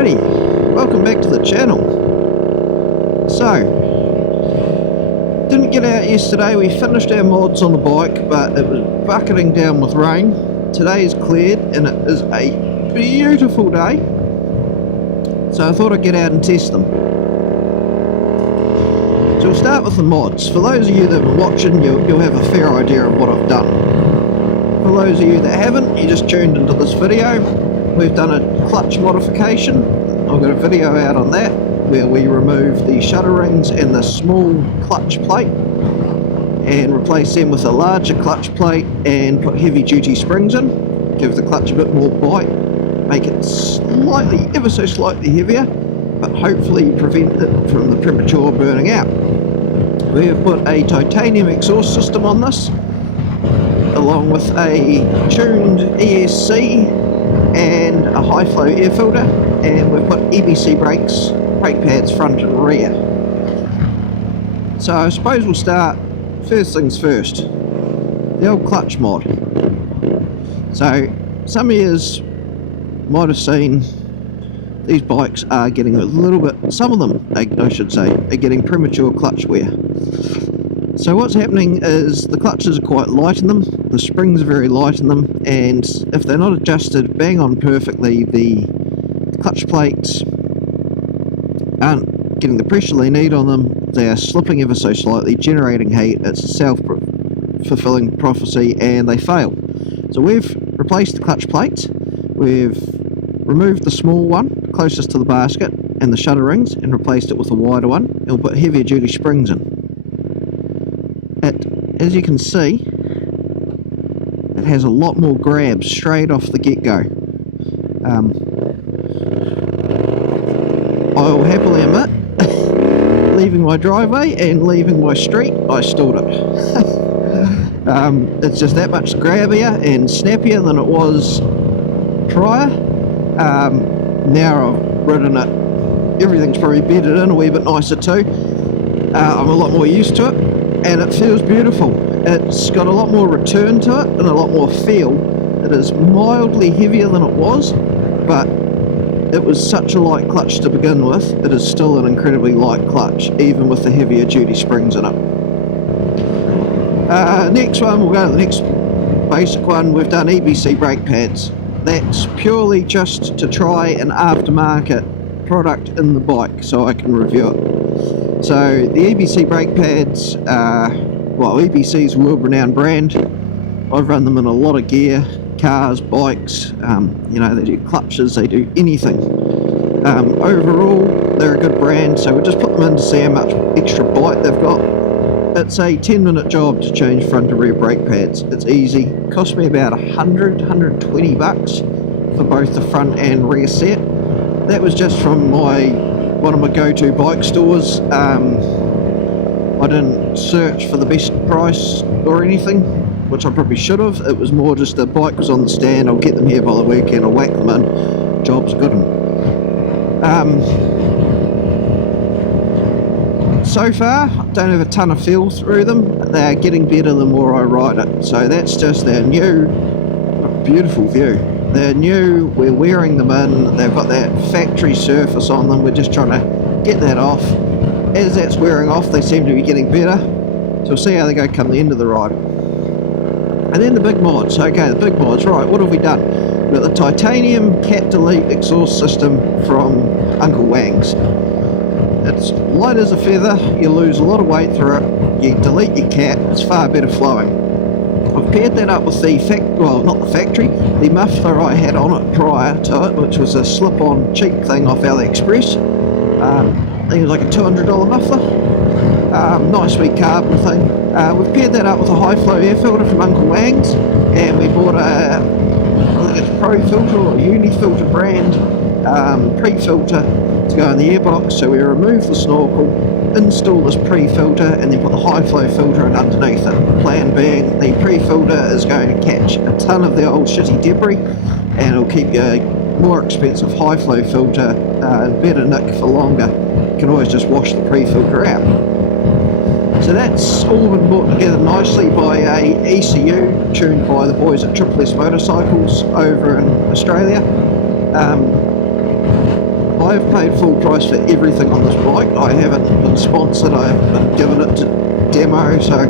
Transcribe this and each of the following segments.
Alrighty, welcome back to the channel. So, didn't get out yesterday. We finished our mods on the bike, but it was bucketing down with rain. Today is cleared and it is a beautiful day, so I thought I'd get out and test them. So we'll start with the mods. For those of you that have been watching, you'll have a fair idea of what I've done. For those of you that haven't, you just tuned into this video. We've done a clutch modification. I've got a video out on that where we remove the shutter rings and the small clutch plate and replace them with a larger clutch plate and put heavy duty springs in, give the clutch a bit more bite, make it slightly, ever so slightly heavier, but hopefully prevent it from the premature burning out. We have put a titanium exhaust system on this, along with a tuned ESC and a high flow air filter, and we've put EBC brake pads front and rear. So I suppose we'll start first things first, the old clutch mod. So some of you might have seen these bikes are getting a little bit, some of them I should say, are getting premature clutch wear. So what's happening is the clutches are quite light in them, the springs are very light in them, and if they're not adjusted bang on perfectly, the clutch plates aren't getting the pressure they need on them, they are slipping ever so slightly, generating heat. It's a self-fulfilling prophecy and they fail. So we've replaced the clutch plates, we've removed the small one closest to the basket and the shutter rings and replaced it with a wider one, and we'll put heavier duty springs in. As you can see, it has a lot more grab straight off the get-go. I will happily admit, leaving my driveway and leaving my street, I stalled it. It's just that much grabbier and snappier than it was prior. Now I've ridden it, everything's probably bedded in a wee bit nicer too. I'm a lot more used to it, and it feels beautiful. It's got a lot more return to it and a lot more feel. It is mildly heavier than it was, but it was such a light clutch to begin with. It is still an incredibly light clutch, even with the heavier duty springs in it. Next one, we'll go to the next basic one. We've done EBC brake pads. That's purely just to try an aftermarket product in the bike so I can review it. So the EBC brake pads are, well, EBC's a world-renowned brand. I've run them in a lot of gear, cars, bikes, you know, they do clutches, they do anything. Overall, they're a good brand, so we'll just put them in to see how much extra bite they've got. It's a 10-minute job to change front and rear brake pads. It's easy. Cost me about $120 for both the front and rear set. That was just from one of my go-to bike stores. I didn't search for the best price or anything, which I probably should have. It was more just the bike was on the stand, I'll get them here by the weekend, I'll whack them in, job's good. So far, I don't have a ton of feel through them. They're getting better the more I ride it. So that's just their new, beautiful view. They're new, we're wearing them in, they've got that factory surface on them, we're just trying to get that off. As that's wearing off, they seem to be getting better. So we'll see how they go come the end of the ride. And then the big mods. Okay, the big mods, right, what have we done? We've got the titanium cat delete exhaust system from Uncle Wang's. It's light as a feather, you lose a lot of weight through it, you delete your cat, it's far better flowing. I've paired that up with the the muffler I had on it prior to it, which was a slip-on cheap thing off AliExpress. I think it was like a $200 muffler. Nice wee carbon thing. We've paired that up with a high flow air filter from Uncle Wang's, and we bought I think it's Pro Filter or Uni Filter brand pre-filter to go in the airbox. So we remove the snorkel, install this pre-filter, and then put the high flow filter in underneath it. The plan being the pre-filter is going to catch a ton of the old shitty debris, and it'll keep your more expensive high flow filter in better nick for longer. You can always just wash the pre-filter out. So that's all been brought together nicely by a ECU tuned by the boys at Triple S Motorcycles over in Australia. I've paid full price for everything on this bike. I haven't been sponsored, I haven't been given it to demo, so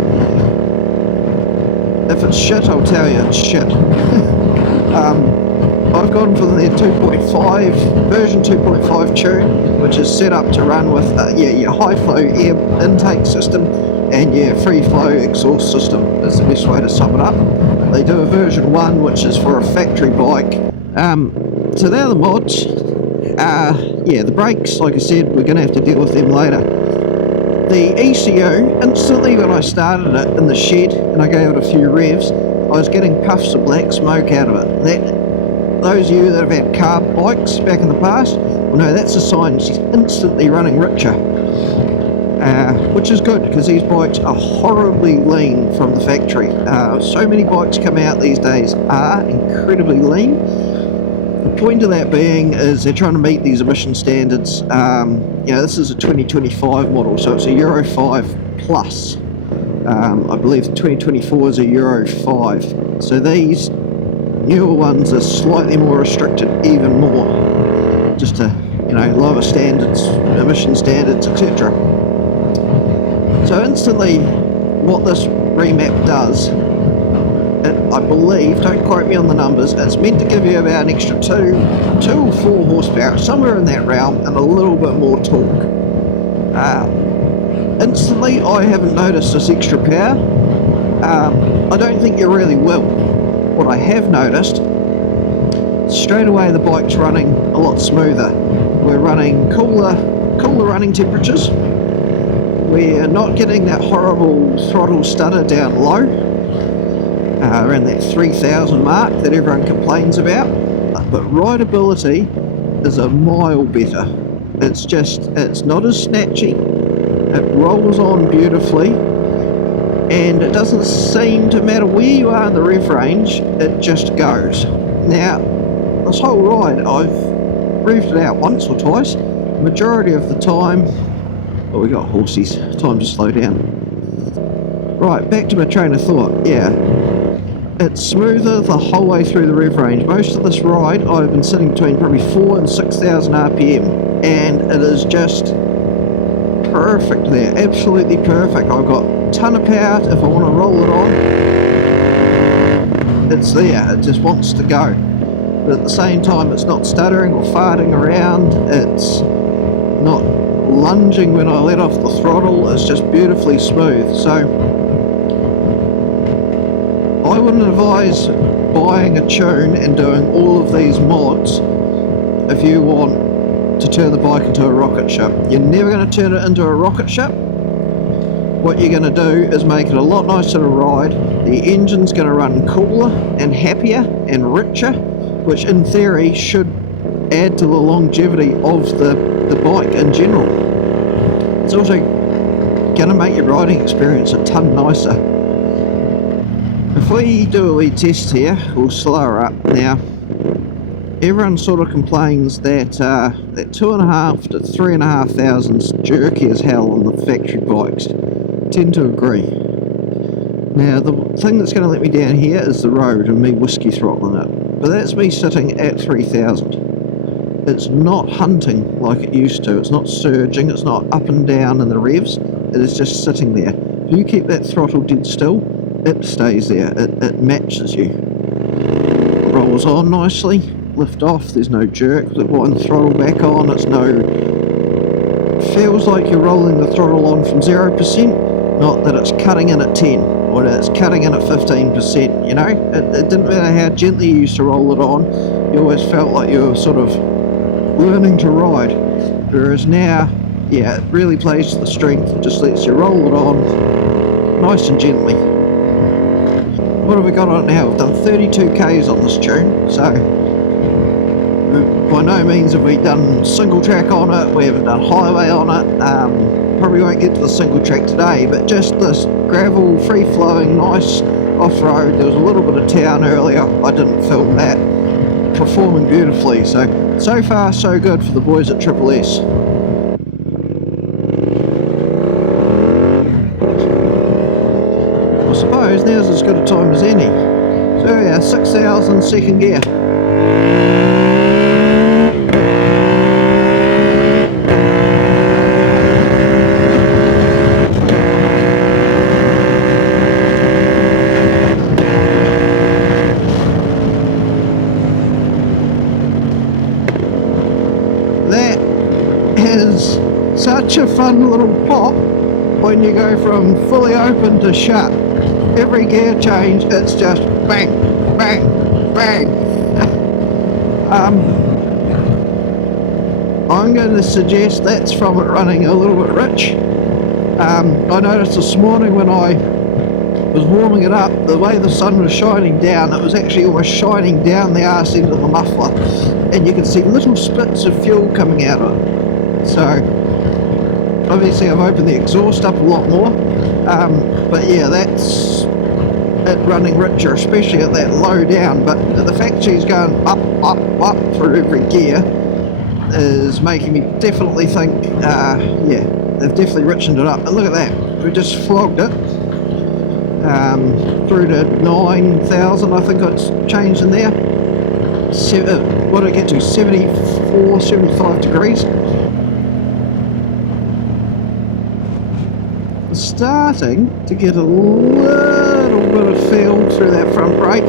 if it's shit, I'll tell you it's shit. I've gone for the 2.5, version 2.5 tune, which is set up to run with your high flow air intake system and your free flow exhaust system is the best way to sum it up. They do a version 1 which is for a factory bike. So they're the mods. Yeah, the brakes, like I said, we're going to have to deal with them later. The ECU, instantly when I started it in the shed and I gave it a few revs, I was getting puffs of black smoke out of it. Those of you that have had carb bikes back in the past, well no, that's a sign she's instantly running richer. Which is good, because these bikes are horribly lean from the factory. So many bikes come out these days are incredibly lean. The point of that being is they're trying to meet these emission standards. This is a 2025 model, so it's a Euro 5 plus. I believe the 2024 is a Euro 5. So these newer ones are slightly more restricted, even more, just to, lower standards, emission standards, etc. So instantly, what this remap does, I believe, don't quote me on the numbers, it's meant to give you about an extra 2 or 4 horsepower, somewhere in that realm, and a little bit more torque. Instantly, I haven't noticed this extra power. I don't think you really will. What I have noticed, straight away the bike's running a lot smoother. We're running cooler running temperatures. We're not getting that horrible throttle stutter down low, around that 3,000 mark that everyone complains about. But rideability is a mile better. It's not as snatchy, it rolls on beautifully, and it doesn't seem to matter where you are in the rev range, it just goes. Now, this whole ride, I've revved it out once or twice. Majority of the time, we got horsies, time to slow down. Right, back to my train of thought. Yeah, it's smoother the whole way through the rev range. Most of this ride, I've been sitting between probably 4,000 and 6,000 RPM, and it is just perfect there, absolutely perfect. I've got a ton of power if I want to roll it on. It's there, it just wants to go. But at the same time, it's not stuttering or farting around, it's not lunging when I let off the throttle, it's just beautifully smooth. So I wouldn't advise buying a tune and doing all of these mods if you want to turn the bike into a rocket ship. You're never going to turn it into a rocket ship. What you're going to do is make it a lot nicer to ride. The engine's going to run cooler and happier and richer, which in theory should add to the longevity of the bike in general. It's also going to make your riding experience a ton nicer. If we do a wee test here, we'll slow her up. Now, everyone sort of complains that that 2,500 to 3,500 jerky as hell on the factory bikes. Tend to agree. Now, the thing that's going to let me down here is the road and me whiskey throttling it. But that's me sitting at 3,000. It's not hunting like it used to. It's not surging. It's not up and down in the revs. It is just sitting there. If you keep that throttle dead still, it stays there. It matches you. It rolls on nicely. Lift off. There's no jerk. Wind the throttle back on. It feels like you're rolling the throttle on from 0%. Not that it's cutting in at 10 or that it's cutting in at 15%. You know, it didn't matter how gently you used to roll it on. You always felt like you were sort of learning to ride, whereas now, yeah, it really plays to the strength. It just lets you roll it on nice and gently. What have we got on it now? We've done 32 k's on this tune, so by no means have we done single track on it. We haven't done highway on it. Probably won't get to the single track today, but just this gravel, free flowing, nice off-road. There was a little bit of town earlier, I didn't film that. Performing beautifully, so far so good for the boys at Triple S. I suppose now's as good a time as any. So yeah, 6,000 second gear. such a fun little pop when you go from fully open to shut. Every gear change, it's just bang, bang, bang. I'm going to suggest that's from it running a little bit rich. I noticed this morning when I was warming it up, the way the sun was shining down, it was actually almost shining down the arse end of the muffler, and you can see little spits of fuel coming out of it. So obviously I've opened the exhaust up a lot more, but yeah, that's it running richer, especially at that low down. But the fact she's going up, up, up through every gear is making me definitely think, yeah, they've definitely richened it up. And look at that, we just flogged it through to 9,000, I think it's changed in there. What did it get to? 74, 75 degrees. Starting to get a little bit of feel through that front brake.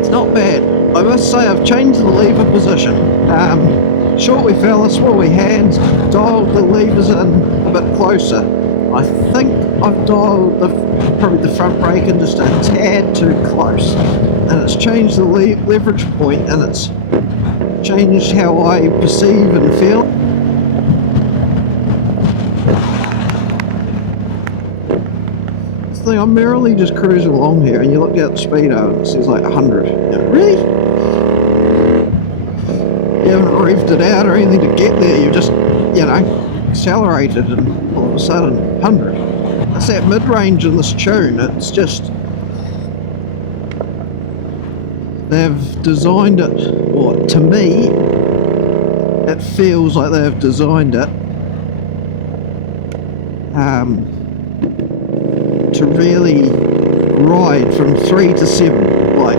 It's not bad. I must say I've changed the lever position. Short we fell, small we hands, dialed the levers in a bit closer. I think I've dialed probably the front brake in just a tad too close, and it's changed the leverage point, and it's changed how I perceive and feel. This thing, I'm merrily just cruising along here, and you look at the speedo and it says like 100. Yeah, really? You haven't revved it out or anything to get there, you just, you know, accelerated and all of a sudden 100. That's that mid-range in this tune. It's just, they've designed it, or to me it feels like they've designed it to really ride from 3 to 7. Like,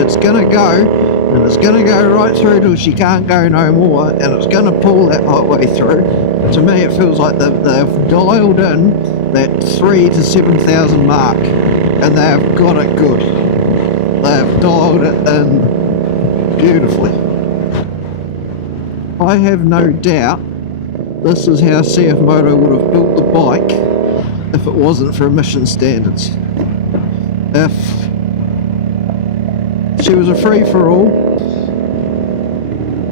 it's gonna go, and it's going to go right through till she can't go no more, and it's going to pull that highway through. To me it feels like they've dialed in that 3 to 7,000 mark, and they've got it good. They've dialed it in beautifully. I have no doubt this is how CFMOTO would have built the bike if it wasn't for emission standards. If she was a free-for-all,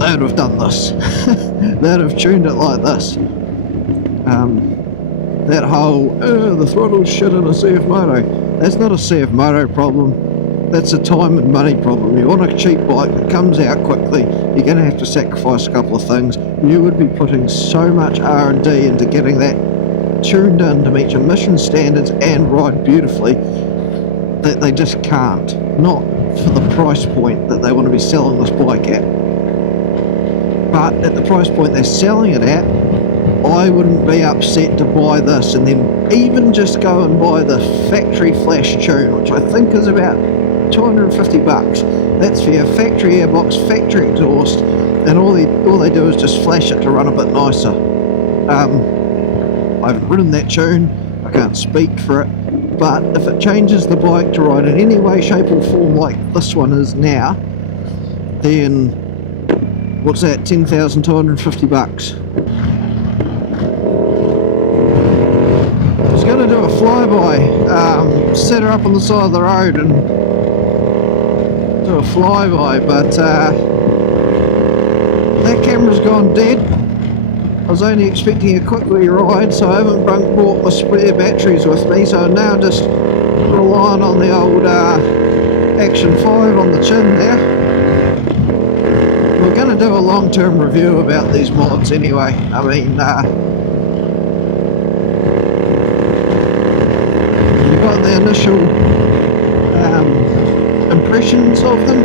they'd have done this. They'd have tuned it like this. That whole, the throttle's shit in a CFMOTO. That's not a CFMOTO problem. That's a time and money problem. You want a cheap bike that comes out quickly, you're going to have to sacrifice a couple of things. You would be putting so much R&D into getting that tuned in to meet your emission standards and ride beautifully that they just can't. Not for the price point that they want to be selling this bike at. But at the price point they're selling it at, I wouldn't be upset to buy this and then even just go and buy the factory flash tune, which I think is about 250 bucks. That's for your factory airbox, factory exhaust, and all they do is just flash it to run a bit nicer. I haven't ridden that tune, I can't speak for it, but if it changes the bike to ride in any way, shape or form like this one is now, then what's that, 10,250 bucks. I was going to do a flyby, set her up on the side of the road and do a flyby, but that camera's gone dead. I was only expecting a quick wee ride, so I haven't brought my spare batteries with me, so I'm now just relying on the old Action 5 on the chin there. We're going to do a long-term review about these mods anyway. I mean, you got the initial impressions of them,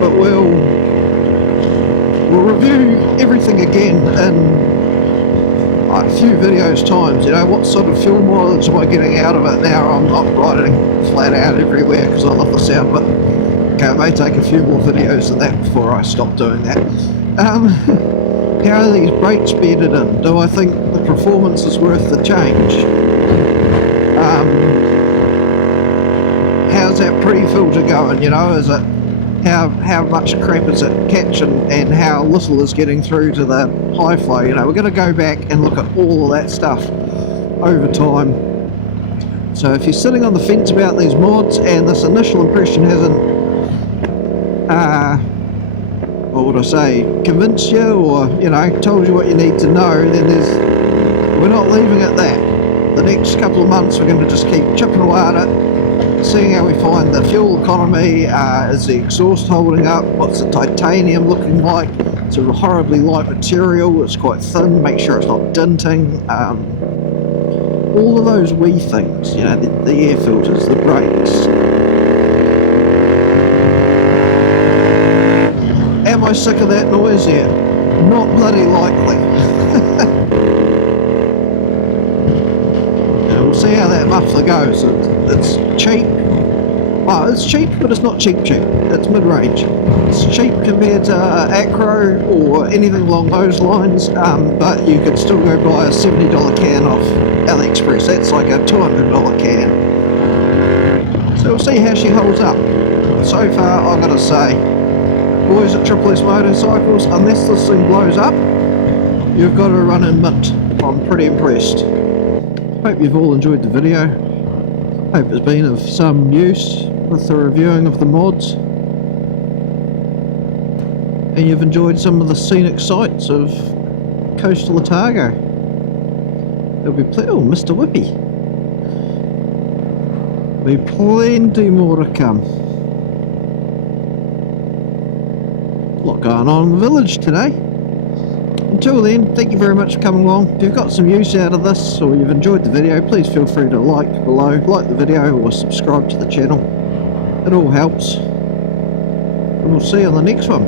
but we'll review everything again in a few videos times. You know, what sort of fuel mileage am I getting out of it now? I'm not riding flat out everywhere because I love the sound, but okay, it may take a few more videos than that before I stop doing that. How are these brakes bedded in? Do I think the performance is worth the change? How's that pre-filter going? You know, how much crap is it catching and how little is getting through to the high flow. You know, we're going to go back and look at all of that stuff over time. So if you're sitting on the fence about these mods and this initial impression hasn't, what would I say, convinced you, or, you know, told you what you need to know, then we're not leaving it that. The next couple of months we're going to just keep chipping away at it, seeing how we find the fuel economy. Is the exhaust holding up? What's the titanium looking like? It's a horribly light material, it's quite thin, make sure it's not dinting. All of those wee things, you know, the air filters, the brakes. Am I sick of that noise yet? Not bloody likely. We'll see how that muffler goes. It's cheap. Well, it's cheap, but it's not cheap. It's mid-range. It's cheap compared to Acro or anything along those lines, but you could still go buy a $70 can off AliExpress. That's like a $200 can. So we'll see how she holds up. So far, I've got to say, boys at S Motorcycles, unless this thing blows up, you've got to run in mint. I'm pretty impressed. Hope you've all enjoyed the video. Hope it's been of some use with the reviewing of the mods. And you've enjoyed some of the scenic sights of coastal Otago. There'll be oh, Mr. Whippy. There'll be plenty more to come. A lot going on in the village today. Until then, thank you very much for coming along. If you've got some use out of this or you've enjoyed the video, please feel free to like below, like the video or subscribe to the channel. It all helps. And we'll see you on the next one.